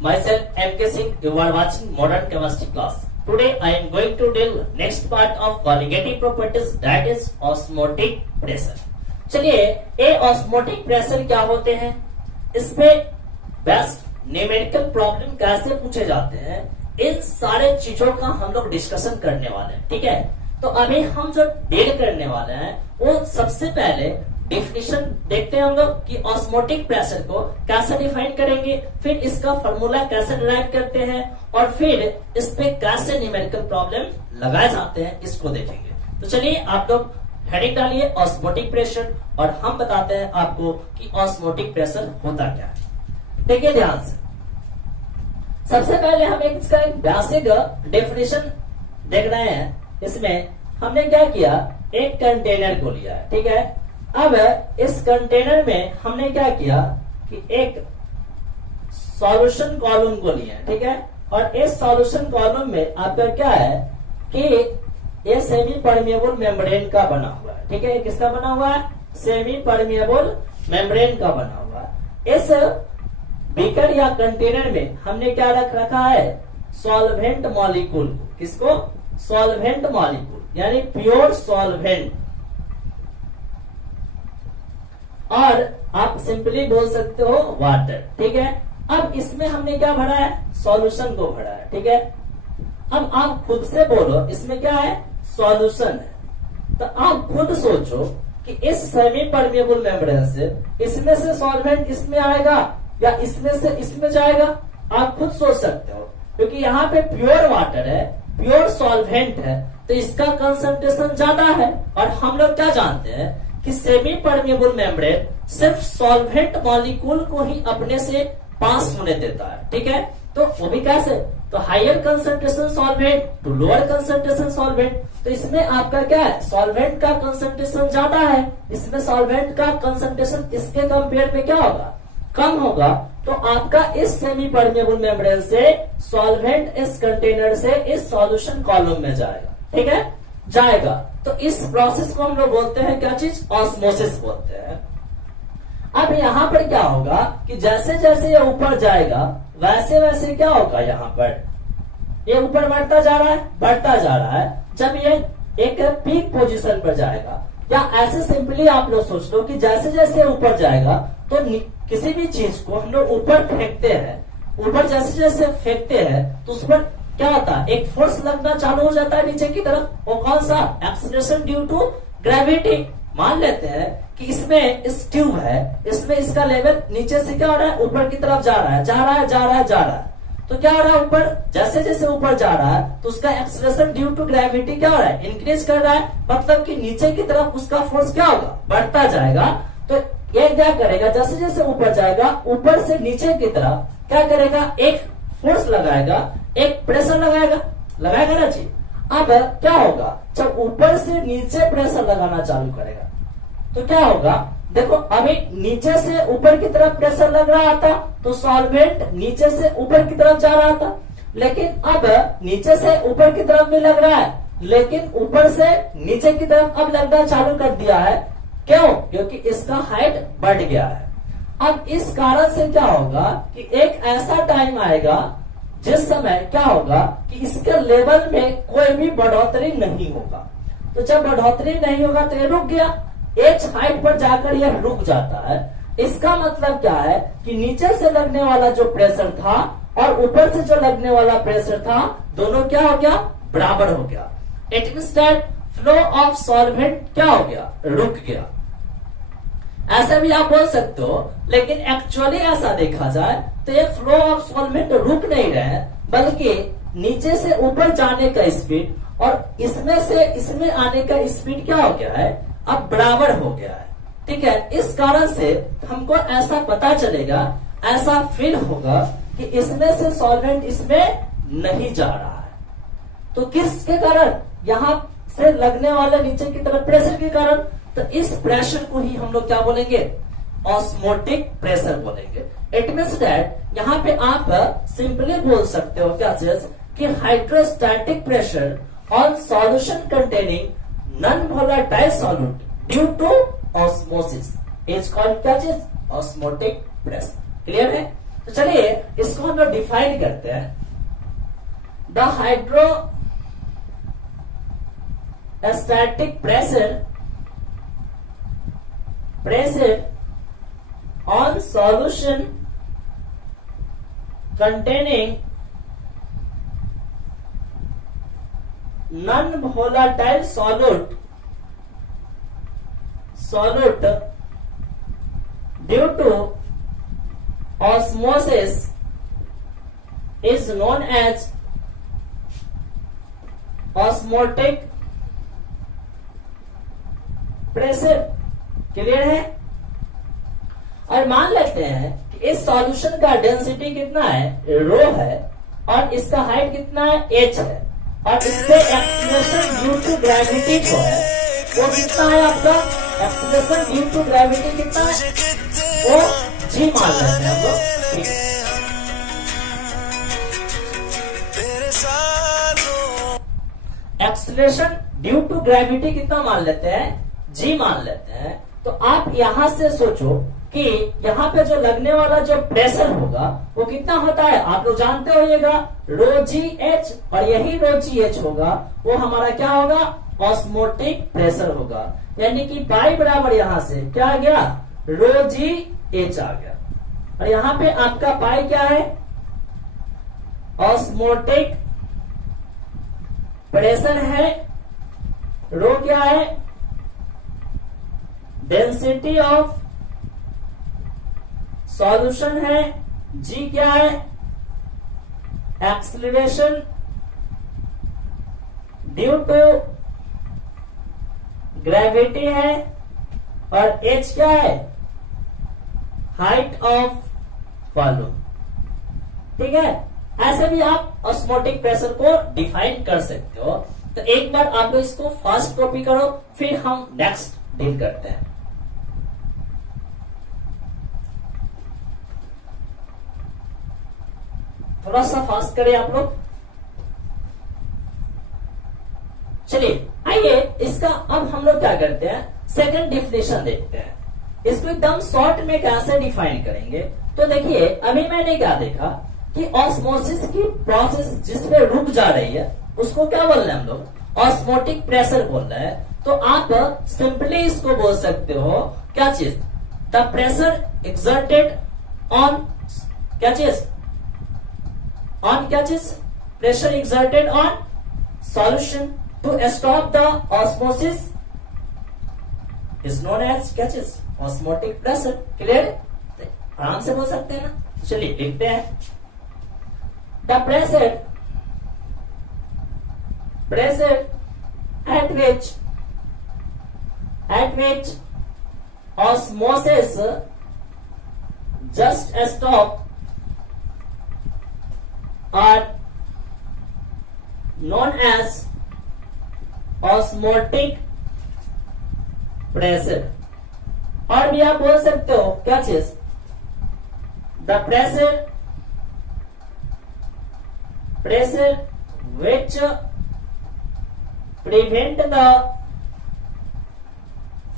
myself MK Singh. You are watching Modern Chemistry class. Today I am going to deal next part of colligative properties, that is osmotic pressure. चलिए ये osmotic pressure क्या होते हैं, इसमें best numerical problem कैसे पूछे जाते हैं, इन सारे चीजों का हम लोग डिस्कशन करने वाले हैं. ठीक है, तो अभी हम जो डील करने वाले हैं वो सबसे पहले डेफिनेशन देखते हैं हम लोग कि ऑस्मोटिक प्रेशर को कैसे डिफाइन करेंगे, फिर इसका फॉर्मूला कैसे डिराइव करते हैं और फिर इस पे कैसे न्यूमेरिकल प्रॉब्लम लगाए जाते हैं, इसको देखेंगे. तो चलिए आप लोग हेडिंग डालिए ऑस्मोटिक प्रेशर और हम बताते हैं आपको कि ऑस्मोटिक प्रेशर होता क्या है. देखिए ध्यान से, सबसे पहले हम इसका एक बेसिक डेफिनेशन देख रहे हैं. इसमें हमने क्या किया, एक कंटेनर को लिया. ठीक है, अब इस कंटेनर में हमने क्या किया कि एक सॉल्यूशन कॉलम को लिया. ठीक है, और इस सॉल्यूशन कॉलम में आपका क्या है कि ये सेमी परमिएबल मेम्ब्रेन का बना हुआ है. ठीक है, किसका बना हुआ है, सेमी परमिएबल मेम्ब्रेन का बना हुआ है. इस बीकर या कंटेनर में हमने क्या रख रखा है, सॉल्वेंट मॉलिक्यूल को. किसको, सॉल्वेंट मॉलिक्यूल, यानी प्योर सॉल्वेंट. और आप सिंपली बोल सकते हो वाटर. ठीक है, अब इसमें हमने क्या भरा है, सॉल्यूशन को भरा है. ठीक है, अब आप खुद से बोलो इसमें क्या है, सॉल्यूशन है. तो आप खुद सोचो कि इस सेमी परमिएबल मेम्ब्रेन से इसमें से सॉल्वेंट इसमें आएगा या इसमें से इसमें जाएगा. आप खुद सोच सकते हो, क्योंकि यहाँ पे प्योर वाटर है, प्योर सॉल्वेंट है, तो इसका कंसंट्रेशन ज्यादा है. और हम लोग क्या जानते हैं कि सेमी परमिएबल मेम्ब्रेन सिर्फ सॉल्वेंट मॉलिक्यूल को ही अपने से पास होने देता है. ठीक है, तो वो भी कैसे, तो higher concentration solvent to lower concentration solvent. तो इसमें आपका क्या है, सॉल्वेंट का कंसंट्रेशन ज्यादा है, इसमें सॉल्वेंट का कंसंट्रेशन इसके कंपेयर में क्या होगा, कम होगा. तो आपका इस सेमी परमिएबल मेम्ब्रेन से सॉल्वेंट इस कंटेनर से इस सॉल्यूशन कॉलम में जाएगा. ठीक है, जाएगा. तो इस प्रोसेस को हम लोग बोलते हैं क्या चीज, ऑस्मोसिस बोलते हैं. अब यहाँ पर क्या होगा कि जैसे जैसे ये ऊपर जाएगा वैसे वैसे क्या होगा, यहाँ पर ये ऊपर बढ़ता जा रहा है, बढ़ता जा रहा है. जब ये एक पीक पोजीशन पर जाएगा, या ऐसे सिंपली आप लोग सोच लो कि जैसे जैसे ऊपर जाएगा तो किसी भी चीज को हम लोग ऊपर फेंकते हैं, ऊपर जैसे जैसे फेंकते हैं तो उस पर क्या होता है, एक फोर्स लगना चालू हो जाता है नीचे की तरफ. वो कौन सा, एक्सीलरेशन ड्यू टू ग्रेविटी. मान लेते हैं कि इसमें इस ट्यूब है, इसमें इसका लेवल नीचे से क्या हो रहा है, ऊपर की तरफ जा रहा है, जा रहा है, जा रहा है, जा रहा है. तो क्या हो रहा है, ऊपर जैसे जैसे ऊपर जा रहा है तो उसका एक्सीलरेशन ड्यू टू ग्रेविटी क्या हो रहा है, इंक्रीज कर रहा है. मतलब कि नीचे की तरफ उसका फोर्स क्या होगा, बढ़ता जाएगा. तो ये क्या करेगा, जैसे जैसे ऊपर जाएगा ऊपर से नीचे की तरफ क्या करेगा, एक फोर्स लगाएगा, एक प्रेशर लगाएगा, लगाएगा ना जी. अब क्या होगा, जब ऊपर से नीचे प्रेशर लगाना चालू करेगा तो क्या होगा, देखो अभी नीचे से ऊपर की तरफ प्रेशर लग रहा था तो सॉल्वेंट नीचे से ऊपर की तरफ जा रहा था. लेकिन अब नीचे से ऊपर की तरफ भी लग रहा है, लेकिन ऊपर से नीचे की तरफ अब लगना चालू कर दिया है. क्यों, क्योंकि इसका हाइट बढ़ गया है. अब इस कारण से क्या होगा कि एक ऐसा टाइम आएगा जिस समय क्या होगा कि इसके लेवल में कोई भी बढ़ोतरी नहीं होगा. तो जब बढ़ोतरी नहीं होगा तो ये रुक गया, एच हाइट पर जाकर यह रुक जाता है. इसका मतलब क्या है कि नीचे से लगने वाला जो प्रेशर था और ऊपर से जो लगने वाला प्रेशर था, दोनों क्या हो गया, बराबर हो गया. It means that flow of solvent क्या हो गया, रुक गया. ऐसा भी आप बोल सकते हो, लेकिन एक्चुअली ऐसा देखा जाए तो ये फ्लो ऑफ सॉल्वेंट रुक नहीं रहे हैं, बल्कि नीचे से ऊपर जाने का स्पीड और इसमें से इसमें आने का स्पीड क्या हो गया है, अब बराबर हो गया है. ठीक है, इस कारण से हमको ऐसा पता चलेगा, ऐसा फील होगा कि इसमें से सॉल्वेंट इसमें नहीं जा रहा है. तो किसके कारण, यहाँ से लगने वाले नीचे की तरफ प्रेशर के कारण. तो इस प्रेशर को ही हम लोग क्या बोलेंगे, ऑस्मोटिक प्रेशर बोलेंगे. इट मींस दैट यहाँ पे आप सिंपली बोल सकते हो क्या चीज, कि hydrostatic pressure on solution containing non volatile solute due to osmosis is called क्या चीज, ऑस्मोटिक प्रेशर. क्लियर है. तो चलिए इसको हम लोग डिफाइन करते हैं। The hydrostatic pressure on solution containing non-volatile solute due to osmosis is known as osmotic pressure। Clear है? और मान लेते हैं कि इस सॉल्यूशन का डेंसिटी कितना है, रो है, और इसका हाइट कितना है, h है, और इससे एक्सीलरेशन ड्यू टू ग्रेविटी जो है वो कितना है, आपका एक्सीलरेशन ड्यू टू ग्रेविटी कितना है, वो g मान लेते हैं हम लोग। ठीक है, एक्सीलरेशन ड्यू टू ग्रेविटी कितना मान लेते हैं, g मान लेते हैं। तो आप यहां से सोचो कि यहाँ पे जो लगने वाला जो प्रेशर होगा वो कितना होता है, आप लोग जानते होइएगा, रो जी एच, और यही रो जी एच होगा वो हमारा क्या होगा, ऑस्मोटिक प्रेशर होगा। यानी कि पाई बराबर यहां से क्या आ गया, रो जी एच आ गया, और यहाँ पे आपका पाई क्या है, ऑस्मोटिक प्रेशर है, रो क्या है, डेंसिटी ऑफ सॉल्यूशन है, जी क्या है, एक्सीलरेशन ड्यू टू ग्रेविटी है, और एच क्या है, हाइट ऑफ वॉल्यूम। ठीक है, ऐसे भी आप ऑस्मोटिक प्रेशर को डिफाइन कर सकते हो। तो एक बार आप लोग इसको फास्ट कॉपी करो, फिर हम नेक्स्ट डील करते हैं। थोड़ा सा फास्ट करें आप लोग। चलिए आइए इसका अब हम लोग क्या करते हैं, सेकंड डिफिनेशन देखते हैं। इसको एकदम शॉर्ट में कैसे डिफाइन करेंगे। तो देखिए अभी मैंने क्या देखा कि ऑस्मोसिस की प्रोसेस जिसपे रुक जा रही है उसको क्या बोल रहे हैं हम लोग, ऑस्मोटिक प्रेशर बोल रहे हैं। तो आप सिंपली इसको बोल सकते हो क्या चीज, द प्रेशर एक्सर्टेड ऑन क्या चीज, ऑन क्या चीज, pressure exerted on solution to stop the osmosis is known as क्या चीज, ऑस्मोटिक प्रेशर। क्लियर, आराम से बोल सकते हैं ना। चलिए लिखते हैं, the pressure at which osmosis just stop are known as osmotic pressure। और भी आप बोल सकते हो क्या चीज, the pressure which prevent the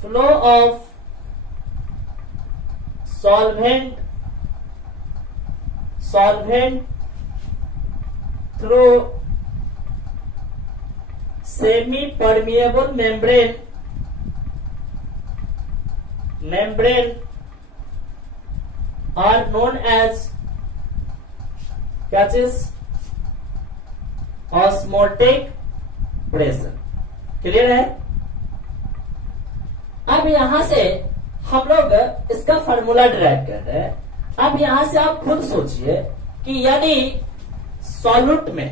flow of solvent through semi-permeable membrane are known as क्या चीज, ऑस्मोटिक प्रेशर। क्लियर है। अब यहां से हम लोग इसका फार्मूला डिराइव कर रहे हैं। अब यहां से आप खुद सोचिए कि यदि सॉल्यूट में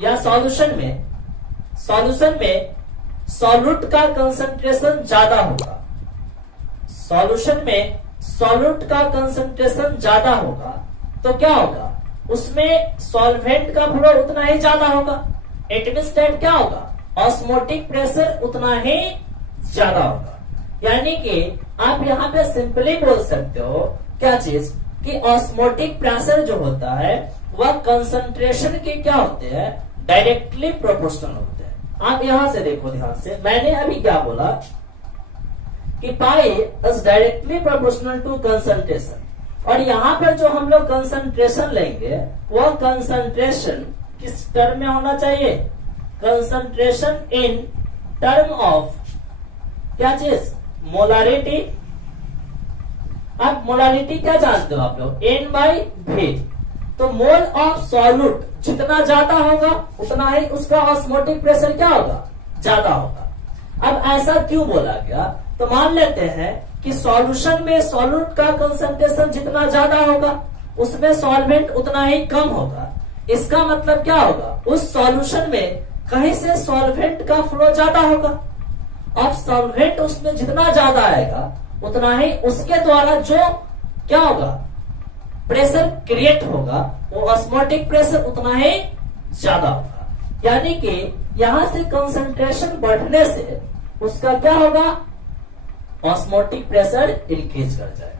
या सॉल्यूशन में सॉल्यूट का कंसंट्रेशन ज्यादा होगा, सॉल्यूशन में सॉल्यूट का कंसंट्रेशन ज्यादा होगा तो क्या होगा, उसमें सॉल्वेंट का फ्लो उतना ही ज्यादा होगा। इट मींस दैट क्या होगा, ऑस्मोटिक प्रेशर उतना ही ज्यादा होगा। यानी कि आप यहाँ पे सिंपली बोल सकते हो क्या चीज कि ऑस्मोटिक प्रेशर जो होता है वह कंसंट्रेशन के क्या होते हैं, डायरेक्टली प्रोपोर्शनल होते हैं। आप यहां से देखो ध्यान से, मैंने अभी क्या बोला कि pi is directly proportional to concentration, और और यहाँ पर जो हम लोग कंसंट्रेशन लेंगे वह कंसंट्रेशन किस टर्म में होना चाहिए, कंसंट्रेशन इन टर्म ऑफ क्या चीज, मोलारिटी। अब मोलारिटी क्या जानते हो आप लोग, N/V। तो मोल ऑफ सॉल्यूट जितना ज्यादा होगा उतना ही उसका ऑस्मोटिक प्रेशर क्या होगा, ज्यादा होगा। अब ऐसा क्यों बोला गया, तो मान लेते हैं कि सॉल्यूशन में सॉल्यूट का कंसंट्रेशन जितना ज्यादा होगा उसमें सॉल्वेंट उतना ही कम होगा। इसका मतलब क्या होगा, उस सॉल्यूशन में कहीं से सॉल्वेंट का फ्लो ज्यादा होगा। अब सॉल्वेंट उसमें जितना ज्यादा आएगा उतना ही उसके द्वारा जो क्या होगा, प्रेशर क्रिएट होगा, वो ऑस्मोटिक प्रेशर उतना ही ज्यादा होगा। यानी कि यहां से कंसंट्रेशन बढ़ने से उसका क्या होगा, ऑस्मोटिक प्रेशर इंक्रीज कर जाएगा।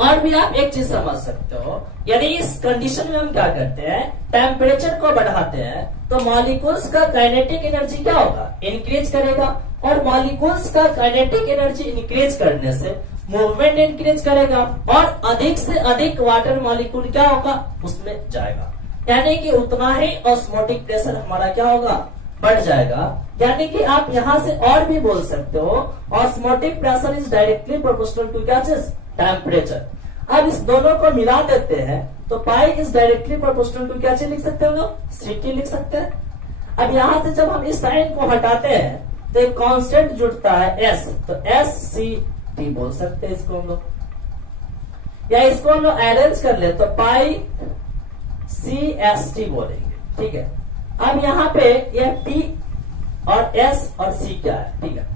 और भी आप एक चीज समझ सकते हो, यानी इस कंडीशन में हम क्या करते हैं, टेम्परेचर को बढ़ाते हैं तो मॉलिक्यूल्स का काइनेटिक एनर्जी क्या होगा, इंक्रीज करेगा। और मॉलिक्यूल्स का काइनेटिक एनर्जी इंक्रीज करने से मूवमेंट इंक्रीज करेगा और अधिक से अधिक वाटर मॉलिक्यूल क्या होगा, उसमें जाएगा। यानी कि उतना ही ऑस्मोटिक प्रेशर हमारा क्या होगा, बढ़ जाएगा। यानी कि आप यहां से और भी बोल सकते हो, osmotic pressure is directly proportional to क्या चीज, टेम्परेचर। अब इस दोनों को मिला देते हैं तो pi is directly proportional to क्या चीज लिख सकते हो, Ct लिख सकते हैं। अब यहां से जब हम इस साइन को हटाते हैं तो एक कांस्टेंट जुड़ता है S, तो SCT बोल सकते हैं इसको हम लोग, या इसको हम लोग अरेंज कर ले तो पाई CST बोलेंगे, ठीक है। अब यहाँ पे यह T और S और C क्या है, ठीक है।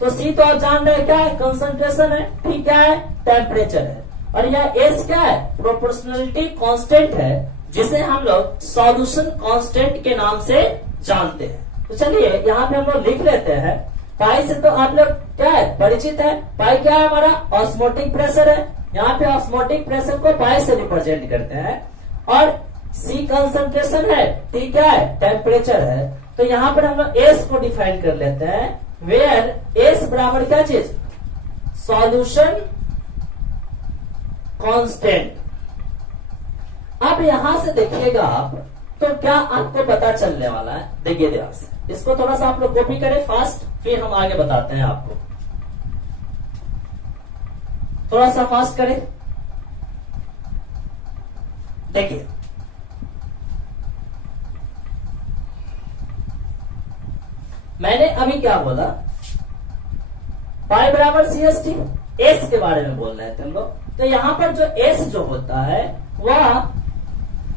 तो C तो आप जान रहे क्या है, कंसंट्रेशन है, T क्या है, टेम्परेचर है, और यह S क्या है, प्रोपोर्शनलिटी कांस्टेंट है, जिसे हम लोग सॉल्यूशन कांस्टेंट के नाम से जानते हैं। तो चलिए यहाँ पे हम लोग लिख लेते हैं, पाई से तो आप लोग क्या है, परिचित है। पाई क्या है हमारा, ऑस्मोटिक प्रेशर है। यहाँ पे ऑस्मोटिक प्रेशर को पाई से रिप्रेजेंट करते हैं। और C कंसंट्रेशन है, T क्या है, टेम्परेचर है। तो यहाँ पर हम लोग S को डिफाइन कर लेते हैं, वेयर S बराबर क्या चीज, सॉल्यूशन कांस्टेंट। अब यहां से देखिएगा आप, तो क्या आपको पता चलने वाला है, देखिए ध्यान से, इसको थोड़ा सा आप लोग कॉपी करें फास्ट, फिर हम आगे बताते हैं आपको। थोड़ा सा फास्ट करें, देखिए मैंने अभी क्या बोला, पाई बराबर CST, S के बारे में बोल रहे थे हम लोग। तो यहां पर जो S जो होता है वह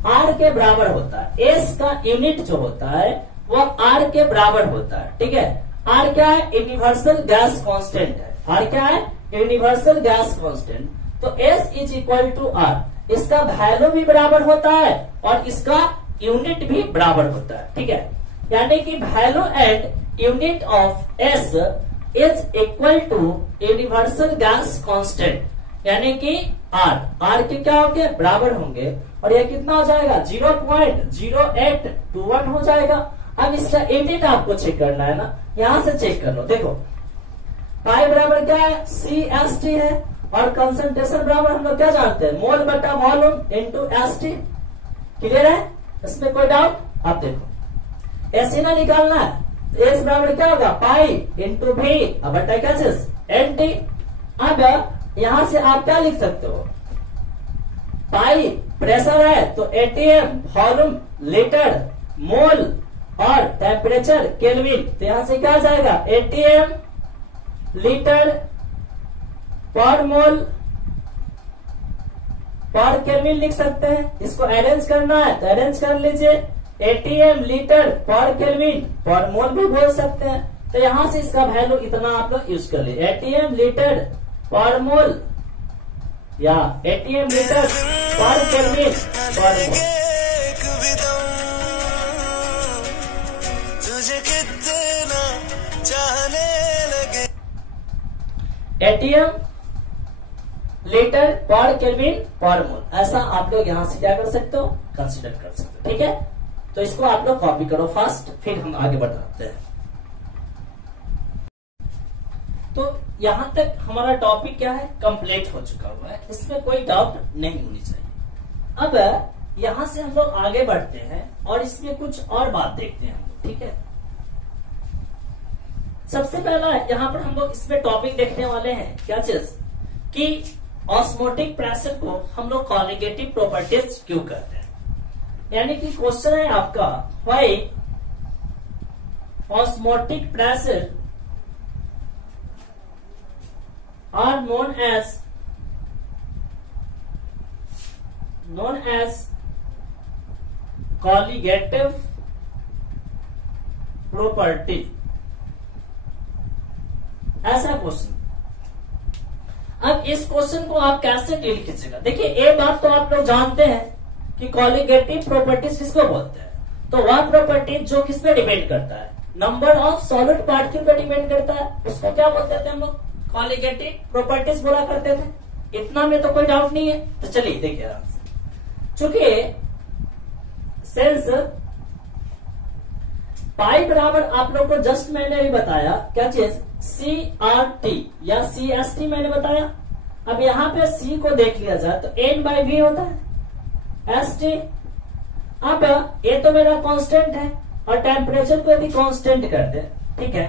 R के बराबर होता है। S का यूनिट जो होता है वह R के बराबर होता है, ठीक है। R क्या है, यूनिवर्सल गैस कांस्टेंट है। R क्या है, यूनिवर्सल गैस कांस्टेंट। तो S is equal to R, इसका वैल्यू भी बराबर होता है और इसका यूनिट भी बराबर होता है, ठीक है। यानी कि value and unit of S is equal to universal gas constant, यानी कि R के क्या होंगे, बराबर होंगे। और यह कितना हो जाएगा, 0.0821 हो जाएगा। अब इसका यूनिट आपको चेक करना है ना, यहां से चेक कर लो। देखो पाई बराबर क्या है, CST है, और कंसंट्रेशन बराबर हम लोग क्या जानते हैं, मोल बटा वॉल्यूम इंटू ST। क्लियर है, इसमें कोई डाउट? अब देखो ऐसे ना निकालना है, तो S बराबर क्या होगा, पाई इंटू V बटा क्या चीज, NT। अब यहां से आप क्या लिख सकते हो, पाई प्रेशर है तो ATM, वॉल्यूम लीटर, मोल और टेम्परेचर केल्विन। तो यहां से क्या आ जाएगा, ATM लीटर पर मोल पर केल्विन लिख सकते हैं। इसको अरेंज करना है तो अरेंज कर लीजिए, ATM लीटर पर केल्विन पर मोल भी बोल सकते हैं। तो यहां से इसका वैल्यू इतना आप लोग यूज कर लीजिए, ATM लीटर पर मोल या ATM लीटर पर केल्विन पर मोल। तुझे कितना चाहने लगे, ATM लीटर पर केल्विन पर मोल, ऐसा आप लोग यहां से क्या कर सकते हो, कंसीडर कर सकते हो, ठीक है। तो इसको आप लोग कॉपी करो फास्ट, फिर हम आगे बढ़ाते हैं। तो यहां तक हमारा टॉपिक क्या है, कंप्लीट हो चुका हुआ है, इसमें कोई डाउट नहीं होनी चाहिए। अब यहां से हम लोग आगे बढ़ते हैं और इसमें कुछ और बात देखते हैं हम लोग, ठीक है। सबसे पहला यहाँ पर हम लोग इसमें टॉपिक देखने वाले हैं, क्या चीज कि ऑस्मोटिक प्रेशर को हम लोग कॉलिगेटिव प्रॉपर्टीज क्यों कहते हैं। यानी कि क्वेश्चन है आपका, why osmotic pressure are known as colligative property, ऐसा क्वेश्चन। अब इस क्वेश्चन को आप कैसे डील कीजिएगा, देखिए एक बात तो आप लोग जानते हैं कि कॉलिगेटिव प्रॉपर्टीज किसको बोलते हैं, तो वह प्रॉपर्टी जो किस पे डिपेंड करता है, नंबर ऑफ सॉलिड पार्टिकल पे डिपेंड करता है, उसको क्या बोलते थे हम लोग, कॉलिगेटिव प्रॉपर्टीज बोला करते थे। इतना में तो कोई डाउट नहीं है। तो चलिए देखिए आराम से, चूंकि सेंस पाई बराबर आप लोग को जस्ट मैंने अभी बताया क्या चीज, CRT या CST मैंने बताया। अब यहाँ पे C को देख लिया जाए तो N/V होता है, ST। अब ये तो मेरा कांस्टेंट है और टेम्परेचर को यदि कांस्टेंट कर दे, ठीक है,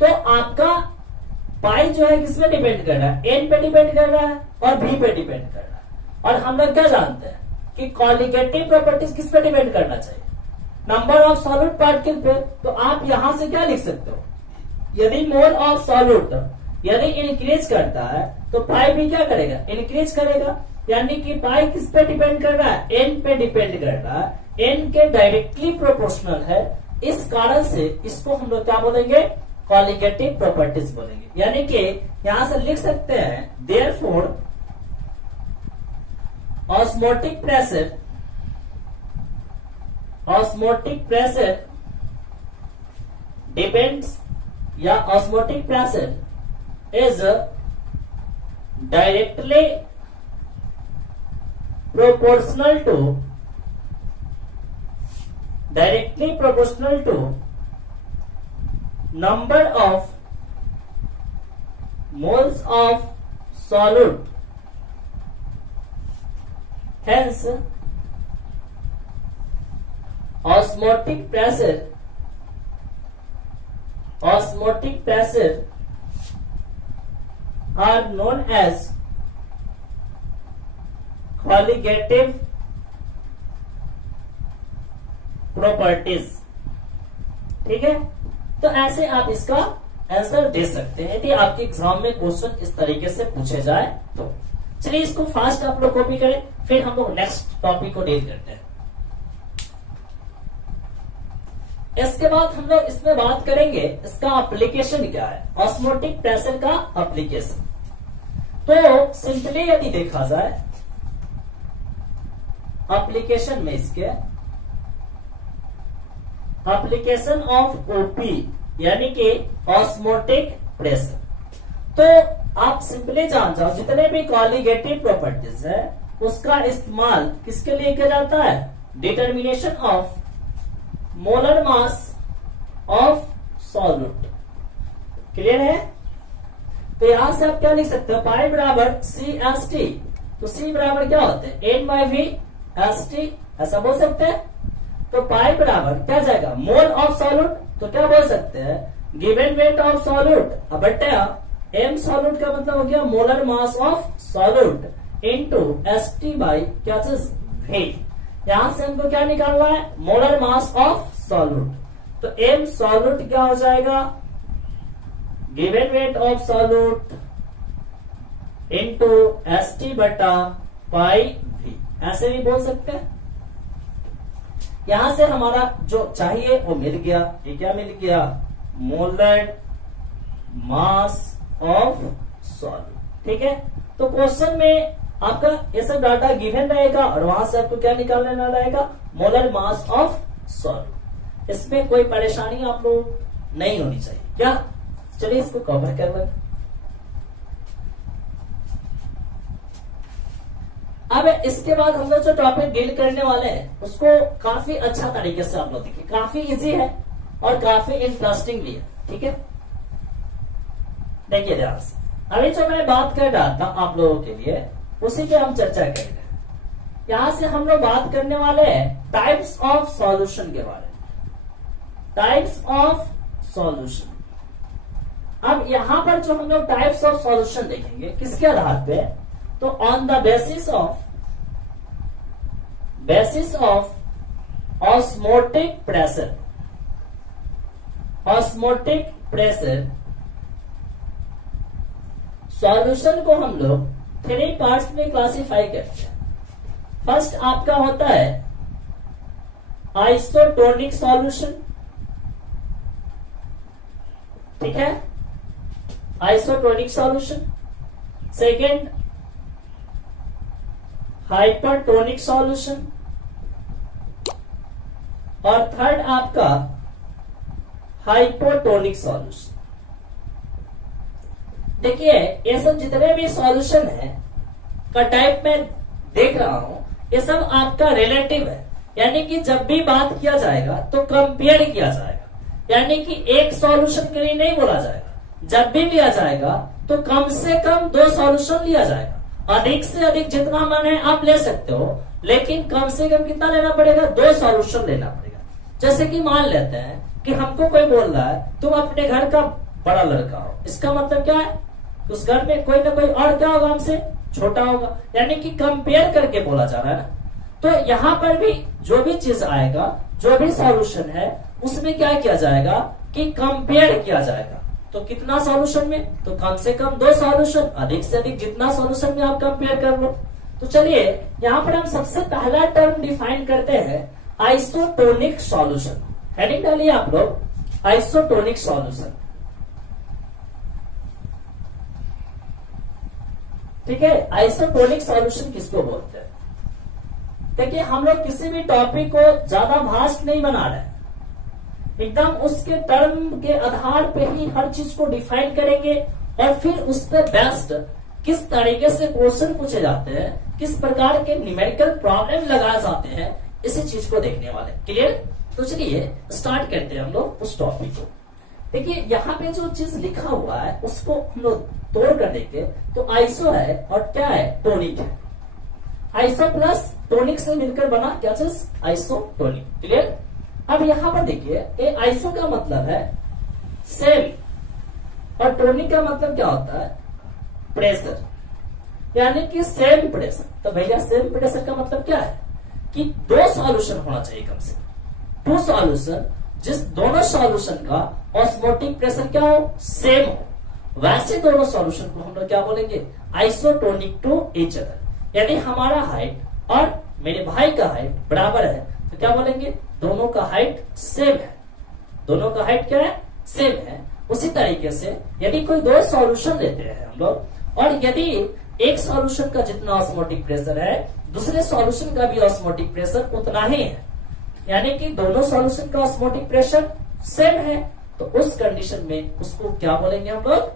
तो आपका पाई जो है किस पे डिपेंड कर रहा है, एन पे डिपेंड कर रहा है और भी पे डिपेंड कर रहा है। और हम लोग क्या जानते हैं कि कॉलिगेटिव प्रॉपर्टीज किस पे डिपेंड करना चाहिए, नंबर ऑफ सॉलिड पार्टिकल पे। तो आप यहां से क्या लिख सकते हो, यदि मोल ऑफ सॉलिड यदि इंक्रीज करता है तो पाई भी क्या करेगा, इंक्रीज करेगा। यानी कि पाई किस पे डिपेंड कर रहा है, एन पे डिपेंड कर रहा है, एन के डायरेक्टली प्रोपोर्शनल है। इस कारण से इसको हम लोग क्या बोलेंगे, कॉलिगेटिव प्रॉपर्टीज बोलेंगे। यानी कि यहां से लिख सकते हैं, देयरफॉर ऑस्मोटिक प्रेशर डिपेंड्स या osmotic pressure is directly proportional to number of moles of solid, hence osmotic pressure are known as colligative properties, ठीक है। तो ऐसे आप इसका आंसर दे सकते हैं यदि आपके एग्जाम में क्वेश्चन इस तरीके से पूछे जाए तो। चलिए इसको फास्ट आप लोग कॉपी करें, फिर हम लोग नेक्स्ट टॉपिक को डील करते हैं। इसके बाद हम लोग इसमें बात करेंगे इसका एप्लीकेशन क्या है, ऑस्मोटिक प्रेशर का एप्लीकेशन। तो सिंपली यदि देखा जाए एप्लीकेशन में इसके एप्लीकेशन ऑफ ओपी यानी कि ऑस्मोटिक प्रेशर, तो आप सिंपली जान जाओ जितने भी कॉलिगेटिव प्रॉपर्टीज है उसका इस्तेमाल किसके लिए किया जाता है, determination of molar mass of solute. Clear है। तो यहां से आप क्या लिख सकते हो, पाई बराबर CST, तो C बराबर क्या होते हैं, N/V ST, ऐसा बोल सकते हैं। तो पाई बराबर क्या जाएगा, मोल ऑफ सॉल्यूट, तो क्या बोल सकते हैं, गिवन वेट ऑफ सॉल्यूट बटा m सॉल्यूट का मतलब हो गया molar mass of solute into ST by क्या चीज, V। यहां से हमको क्या निकालना है, मोलर मास ऑफ सॉल्यूट। तो m सॉल्यूट क्या हो जाएगा, given weight of solute into ST बटा पाई V, ऐसे भी बोल सकते हैं। यहां से हमारा जो चाहिए वो मिल गया। ये क्या मिल गया, मोलर मास ऑफ सॉल्यूट, ठीक है। तो क्वेश्चन में आपका ये सब डाटा गिवन रहेगा और वहां से आपको क्या निकालना रहेगा, मोलर मास ऑफ सॉल्यूट। इसमें कोई परेशानी आप लोग नहीं होनी चाहिए क्या। चलिए इसको कवर कर लें। अब इसके बाद हम लोग जो टॉपिक डील करने वाले हैं उसको काफी अच्छा तरीके से आप लोग देखिए, काफी इजी है और काफी इंटरेस्टिंग भी है, ठीक है। देखिए ध्यान से, अभी जो मैं बात कर रहा था आप लोगों के लिए उसी पे हम चर्चा करेंगे। यहां से हम लोग बात करने वाले हैं टाइप्स ऑफ सॉल्यूशन के बारे में, टाइप्स ऑफ सॉल्यूशन। अब यहां पर जो हम लोग टाइप्स ऑफ सॉल्यूशन देखेंगे किसके आधार पे, तो on the basis of osmotic pressure, osmotic pressure solution को हम लोग 3 पार्ट्स में क्लासिफाई करते हैं। फर्स्ट आपका होता है आइसोटोनिक सॉल्यूशन, ठीक है, isotonic solution. Second hypertonic solution, और थर्ड आपका हाइपोटोनिक सॉल्यूशन। देखिए ये सब जितने भी सॉल्यूशन है का टाइप में देख रहा हूं, ये सब आपका रिलेटिव है, यानी कि जब भी बात किया जाएगा तो कंपेयर किया जाएगा, यानी कि एक सॉल्यूशन के लिए नहीं बोला जाएगा। जब भी लिया जाएगा तो कम से कम 2 सॉल्यूशन लिया जाएगा, अधिक से अधिक जितना मन है आप ले सकते हो, लेकिन कम से कम कितना लेना पड़ेगा, 2 सॉल्यूशन लेना पड़ेगा। जैसे कि मान लेते हैं कि हमको कोई बोल रहा है तुम अपने घर का बड़ा लड़का हो, इसका मतलब क्या है, उस घर में कोई ना कोई और क्या होगा, हमसे छोटा होगा, यानी कि कंपेयर करके बोला जा रहा है ना। तो यहां पर भी जो भी चीज आएगा, जो भी सॉल्यूशन है उसमें क्या किया जाएगा कि कंपेयर किया जाएगा। तो कितना सॉल्यूशन में, तो कम से कम 2 सॉल्यूशन, अधिक से अधिक जितना सॉल्यूशन में आप कंपेयर कर लो। तो चलिए यहां पर हम सबसे पहला टर्म डिफाइन करते हैं आइसोटोनिक सॉल्यूशन। हेडिंग डालिए आप लोग आइसोटोनिक सॉल्यूशन, ठीक है। आइसोटोनिक सॉल्यूशन किसको बोलते हैं, देखिए हम लोग किसी भी टॉपिक को ज्यादा भास्ट नहीं बना रहे हैं, एकदम उसके टर्म के आधार पे ही हर चीज को डिफाइन करेंगे और फिर उस पर बेस्ट किस तरीके से क्वेश्चन पूछे जाते हैं, किस प्रकार के न्यूमेरिकल प्रॉब्लम लगाए जाते हैं, इसी चीज को देखने वाले। क्लियर? तो चलिए स्टार्ट करते हैं हम लोग उस टॉपिक को। देखिए यहाँ पे जो चीज लिखा हुआ है उसको हम लोग तोड़ कर देखते, तो आइसो है और क्या है, टोनिक है। आइसो प्लस टोनिक से मिलकर बना क्या चीज, आइसोटोनिक। क्लियर? अब यहाँ पर देखिए ये आइसो का मतलब है सेम, और टोनिक का मतलब क्या होता है, प्रेशर, यानी कि सेम प्रेशर। तो भैया सेम प्रेशर का मतलब क्या है कि 2 सॉल्यूशन होना चाहिए कम से कम, 2 सॉल्यूशन, जिस दोनों सॉल्यूशन का ऑस्मोटिक प्रेशर क्या हो, सेम हो। वैसे दोनों सॉल्यूशन को हम लोग क्या बोलेंगे, आइसोटोनिक टू ईच अदर, यानी हमारा हाइट और मेरे भाई का हाइट बराबर है, तो क्या बोलेंगे, दोनों का हाइट सेम है, दोनों का हाइट क्या है, सेम है। उसी तरीके से यदि कोई 2 सॉल्यूशन लेते हैं हम लोग, और यदि एक सॉल्यूशन का जितना ऑस्मोटिक प्रेशर है दूसरे सॉल्यूशन का भी ऑस्मोटिक प्रेशर उतना ही है, यानी कि दोनों सॉल्यूशन का ऑस्मोटिक प्रेशर सेम है, तो उस कंडीशन में उसको क्या बोलेंगे हम लोग,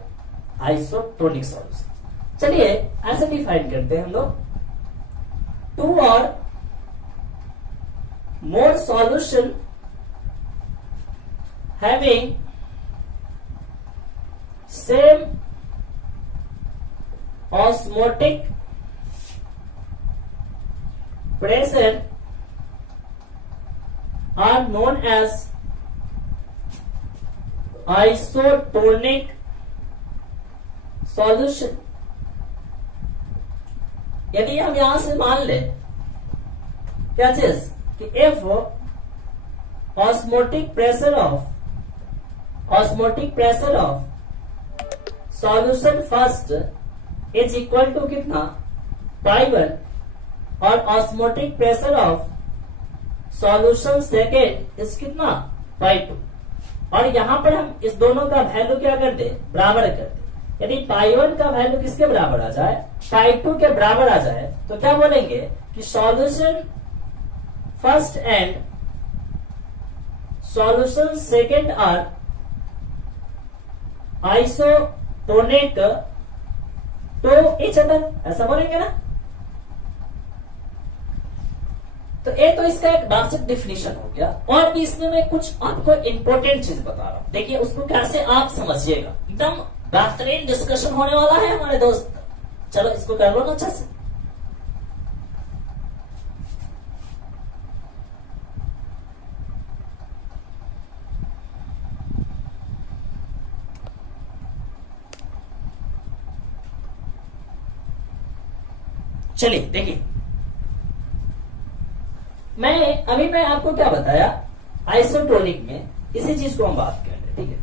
आइसोटोनिक सॉल्यूशन। चलिए ऐसे डिफाइन करते हैं हम लोग, 2 और more solution having same osmotic pressure are known as isotonic solution। यदि हम यहां से मान लें क्या चीज कि if osmotic pressure of solution first is equal to कितना, pi1, और osmotic pressure of solution second is कितना, pi2। और यहां पर हम इस दोनों का वैल्यू क्या कर दे, बराबर कर दे। यदि pi1 का वैल्यू किसके बराबर आ जाए, pi2 के बराबर आ जाए, तो क्या बोलेंगे कि solution first and solution second are isotonic to each other, ऐसा बोलेंगे ना। तो ये तो इसका एक बेसिक डिफिनीशन हो गया, और भी इसमें मैं कुछ आपको इंपॉर्टेंट चीज बता रहा हूं, देखिए उसको कैसे आप समझिएगा, एकदम बेहतरीन डिस्कशन होने वाला है हमारे दोस्त। चलो इसको कर लो ना अच्छा से। चलिए देखिए, मैं आपको क्या बताया, आइसोटोनिक में इसी चीज को हम बात कर रहे हैं, ठीक है।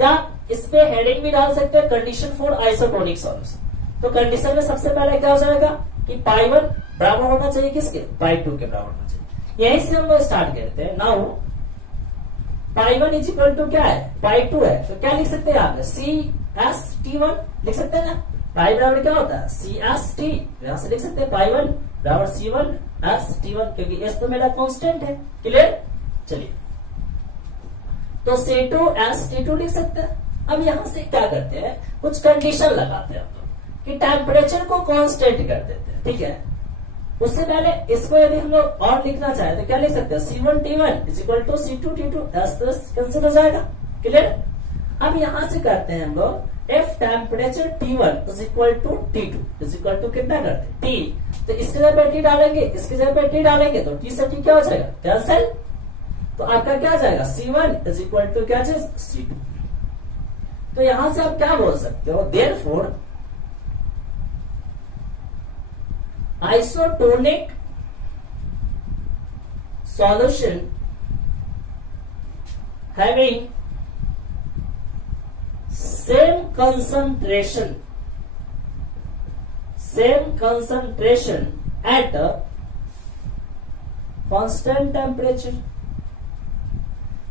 या इस पे हेडिंग भी डाल सकते हैं, कंडीशन फॉर आइसोटोनिक सॉल्यूशन। तो कंडीशन में सबसे पहले क्या हो जाएगा कि पाई 1 बराबर होना चाहिए किसके, पाई 2 के बराबर होना चाहिए। यहीं से हम लोग स्टार्ट करते हैं। Now pi 1 is equal to क्या है, पाई 2 है, तो क्या लिख सकते हैं आप, सी एस टी 1 लिख सकते हैं ना। पाई बराबर क्या होता है, सी एस टी, यहां से लिख सकते हैं पाई 1 बराबर सी 1 एस टी 1, क्योंकि एस तो मेरा कांस्टेंट है। क्लियर। चलिए तो C2 एस T2 लिख सकते हैं। अब यहां से क्या करते हैं, कुछ कंडीशन लगाते हैं हम लोग कि टेम्परेचर को कांस्टेंट कर देते हैं, ठीक है। उससे पहले इसको यदि हम लोग और लिखना चाहे तो क्या लिख सकते हैं, C1 T1 is equal to C2 T2, S तो कैंसिल हो जाएगा। क्लियर। अब यहां से करते हैं हम लोग F temperature T1 is equal to T2 is equal to कितना करते हैं, T। तो इसके जगह पे T डालेंगे, इसके जगह पे T डालेंगे, तो T से T क्या हो जाएगा, कैंसिल। तो आपका क्या जाएगा, C1 इज इक्वल टू क्या चीज, C2। तो यहां से आप क्या बोल सकते हो, therefore isotonic solution having same concentration at constant temperature।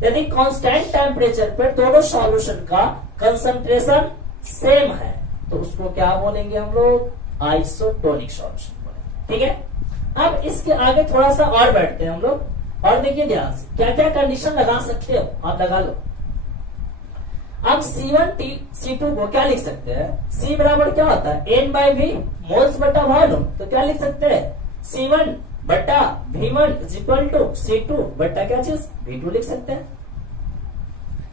यदि कांस्टेंट टेम्परेचर पर दोनों सॉल्यूशन का कंसंट्रेशन सेम है तो उसको क्या बोलेंगे हम लोग, आइसोटोनिक सॉल्यूशन बोलेंगे, ठीक है। अब इसके आगे थोड़ा सा और बैठते हैं हम लोग, और देखिए ध्यान से क्या क्या कंडीशन लगा सकते हो आप, लगा लो। अब C1 C2 को क्या लिख सकते हैं, C बराबर क्या होता है, N बाई वी मोल्स बटा वॉल्यूम। तो क्या लिख सकते हैं, C1 बटा V1 is equal to C2 बटा क्या चीज, V2 लिख सकते हैं।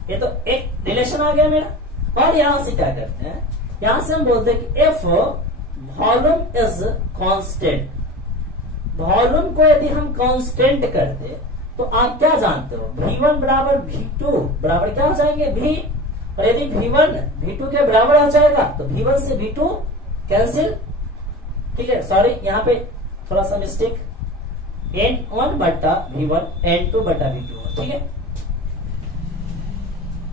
ये तो एक रिलेशन आ गया मेरा। और यहां से क्या करते हैं, यहां से हम बोलते हैं कि F volume is constant. Volume को यदि हम कांस्टेंट करते तो आप क्या जानते हो, V1 बराबर V2 बराबर क्या हो जाएंगे, V। और यदि V1 V2 के बराबर हो जाएगा तो V1 से V2 कैंसिल। ठीक है, सॉरी यहाँ पे थोड़ा सा मिस्टेक, N1 बटा V1 N2 बटा V2, ठीक है।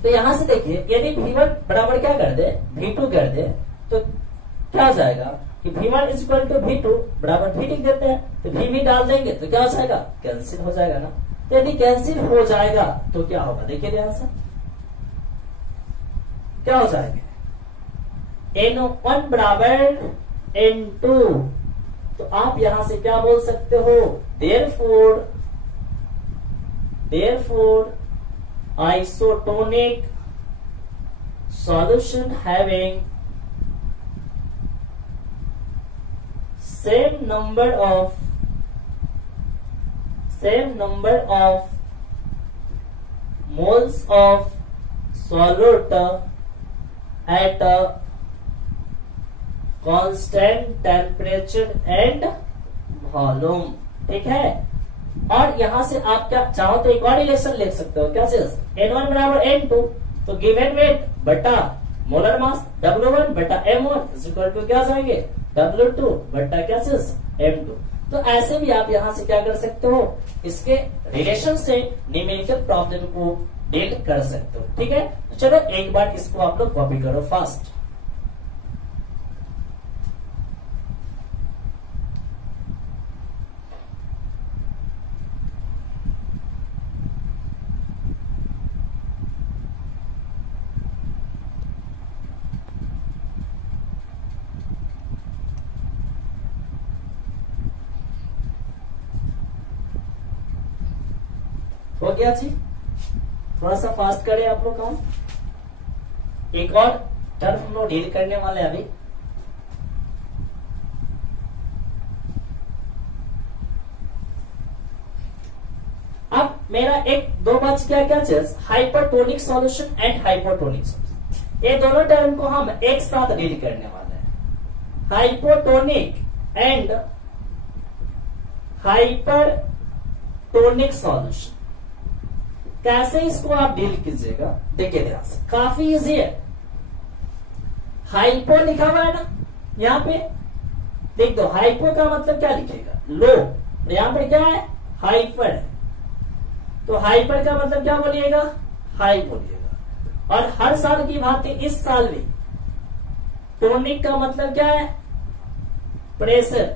तो यहां से देखिए यदि V1 बराबर क्या कर दे, V2 कर दे, तो क्या हो जाएगा कि V1 is equal to V2 बराबर V लिख देते हैं, तो V भी डाल देंगे तो क्या हो जाएगा, कैंसिल हो जाएगा ना। तो यदि कैंसिल हो जाएगा तो क्या होगा, देखिए ध्यान से क्या हो जाएगा, N1 बराबर N2। तो आप यहां से क्या बोल सकते हो, therefore isotonic solution having same number of moles of solute at a constant temperature and volume, ठीक है। और यहां से आप क्या चाहो तो एक और रिलेशन लिख सकते हो, क्या चीज, N1 बराबर N2, तो गिवन वेट बटा मोलर मास W1 बटा M1 इज इक्वल टू क्या जाएंगे, W2 बटा क्या चीज, M2। तो ऐसे भी आप यहां से क्या कर सकते हो, इसके रिलेशन से न्यूमेरिकल प्रॉब्लम को डील कर सकते हो, ठीक है। तो चलो एक बार इसको आप लोग कॉपी करो फास्ट। हो गया जी, थोड़ा सा फास्ट करें आप लोग काम। एक और टर्म हम लोग डील करने वाले हैं अभी। अब मेरा एक दो बच गया क्या चीज, hypertonic solution and hypotonic solution. ये दोनों टर्म को हम एक साथ डील करने वाले हैं, हाइपोटोनिक एंड हाइपरटोनिक सॉल्यूशन। कैसे इसको आप डील कीजिएगा, देखिए ध्यान से, काफी इजी है। हाइपो लिखा हुआ है ना यहाँ पे, देख दो, हाइपो का मतलब क्या लिखेगा, लो, और यहाँ पर क्या है, हाइपर है, तो हाइपर का मतलब क्या बोलिएगा, हाई बोलिएगा। और हर साल की भांति इस साल भी टोनिक का मतलब क्या है, प्रेशर।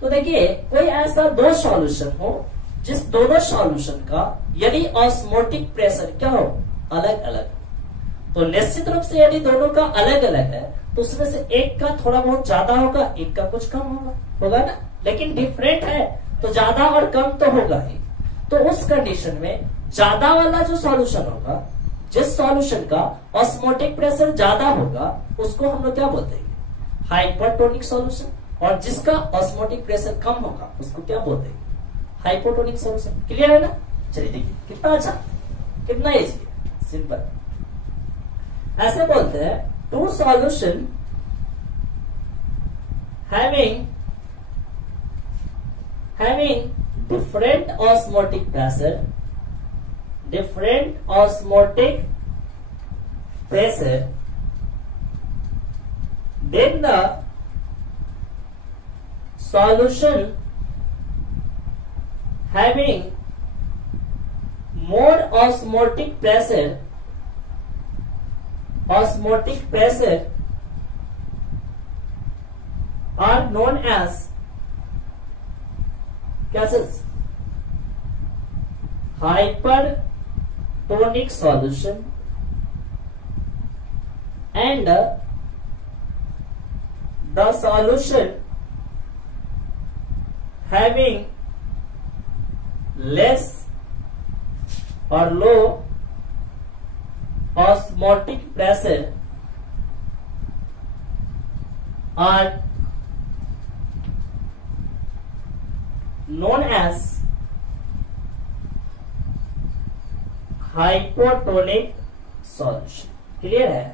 तो देखिए कोई ऐसा दो सॉल्यूशन हो जिस दोनों सॉल्यूशन का यदि ऑस्मोटिक प्रेशर क्या हो, अलग अलग, तो निश्चित रूप से यदि दोनों का अलग अलग है तो उसमें से एक का थोड़ा बहुत ज्यादा होगा, एक का कुछ कम होगा ना, लेकिन डिफरेंट है तो ज्यादा और कम तो होगा ही। तो उस कंडीशन में ज्यादा वाला जो सॉल्यूशन होगा, जिस सॉल्यूशन का ऑस्मोटिक प्रेशर ज्यादा होगा उसको हम लोग क्या बोलते हैं, हाइपरटोनिक सॉल्यूशन, और जिसका ऑस्मोटिक प्रेशर कम होगा उसको क्या बोलते हैं, हाइपोटोनिक सॉल्यूशन। क्लियर है ना? चलिए देखिए कितना अच्छा, कितना इजी है, सिंपल। ऐसे बोलते हैं two solution having different osmotic pressure, then the solution having more osmotic pressure are known as gases, hypertonic solution, and the solution having less or low osmotic pressure are known as hypotonic solution. Clear है?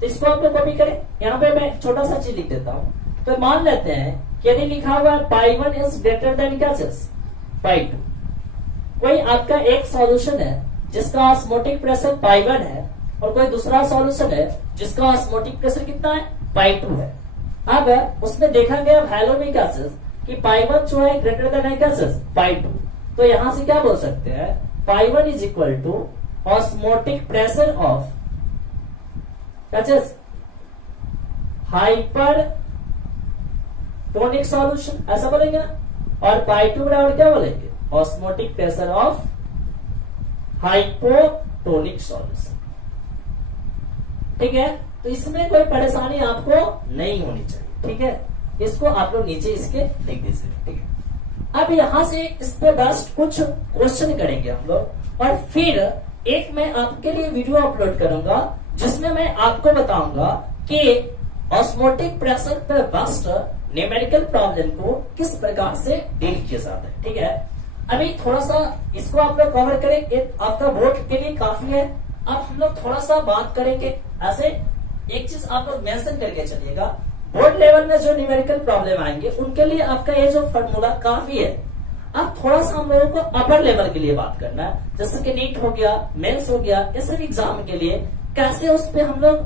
तो इसको आप लोग copy करें, यहाँ पे मैं छोटा सा चीज लिख देता हूं। तो मान लेते हैं कि यदि लिखा हुआ है पाई 1 इज ग्रेटर देन क्या चीज, पाई 2। कोई आपका एक सॉल्यूशन है जिसका ऑस्मोटिक प्रेशर पाई 1 है, और कोई दूसरा सॉल्यूशन है जिसका ऑस्मोटिक प्रेशर कितना है, पाई 2 है। अब उसमें देखा गया वैल्यू में क्या चीज कि पाई 1 जो है ग्रेटर देन है क्या चीज, पाई 2। तो यहां से क्या बोल सकते हैं, pi 1 is equal to osmotic pressure of क्या चीज, हाइपरटोनिक सॉल्यूशन, ऐसा बोलेंगे ना। और पाई 2 बराबर क्या बोलेंगे, osmotic pressure of hypotonic solution. ठीक है? तो इसमें कोई परेशानी आपको नहीं होनी चाहिए। ठीक है? इसको आप लोग नीचे इसके लिख दीजिए। ठीक है? अब यहां से इस पे बस कुछ क्वेश्चन करेंगे हम लोग, और फिर एक मैं आपके लिए वीडियो अपलोड करूंगा जिसमें मैं आपको बताऊंगा कि ऑस्मोटिक प्रेशर पर बेस्ड न्यूमेरिकल प्रॉब्लम को किस प्रकार से डील किया जाता है। ठीक है? अभी थोड़ा सा इसको आप लोग कवर करें, आपका बोर्ड के लिए काफी है। अब हम लोग थोड़ा सा बात करेंगे, ऐसे एक चीज आप लोग मेंशन करके चलिएगा, बोर्ड लेवल में जो न्यूमेरिकल प्रॉब्लम आएंगे उनके लिए आपका ये जो फॉर्मूला काफी है। अब थोड़ा सा हम लोगों को अपर लेवल के लिए बात करना है, जैसे कि नीट हो गया, मेंस हो गया, ये सभी एग्जाम के लिए कैसे उस पे हम लोग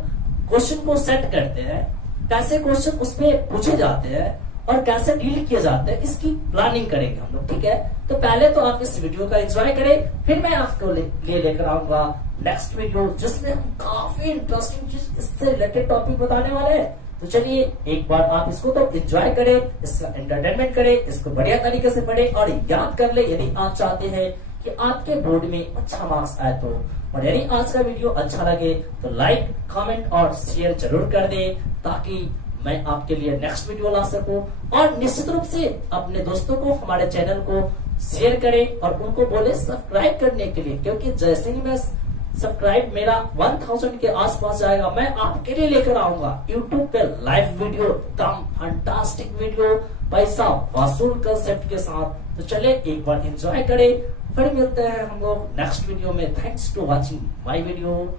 क्वेश्चन को सेट करते हैं, कैसे क्वेश्चन उस पे पूछे जाते हैं और कैसे डील किए जाते हैं, इसकी प्लानिंग करेंगे हम लोग। ठीक है? तो पहले तो आप इस वीडियो का एंजॉय करें, फिर मैं आपको लिए लेकर आऊंगा नेक्स्ट वीडियो जिसमें हम काफी इंटरेस्टिंग चीज इससे रिलेटेड टॉपिक बताने वाले हैं। तो चलिए एक बार आप इसको तो एंजॉय करें, इसका एंटरटेनमेंट करें, इसको बढ़िया तरीके से पढ़ें और याद कर ले यदि आप चाहते हैं कि आपके बोर्ड में अच्छा मार्क्स आए तो। और यदि आज का वीडियो अच्छा लगे तो लाइक, कमेंट और शेयर जरूर कर दे ताकि मैं आपके लिए नेक्स्ट वीडियो ला सकूं। और निश्चित रूप से अपने दोस्तों को हमारे चैनल को शेयर करें और उनको बोले सब्सक्राइब करने के लिए, क्योंकि जैसे ही मैं सब्सक्राइब मेरा 1000 के आसपास जाएगा मैं आपके लिए लेकर आऊंगा यूट्यूब पे लाइव वीडियो, एकदम फंटास्टिक वीडियो, पैसा वसूल कंसेप्ट के साथ। तो चले एक बार एंजॉय करें, फिर मिलते हैं हम लोग नेक्स्ट वीडियो में। Thanks to watching my video.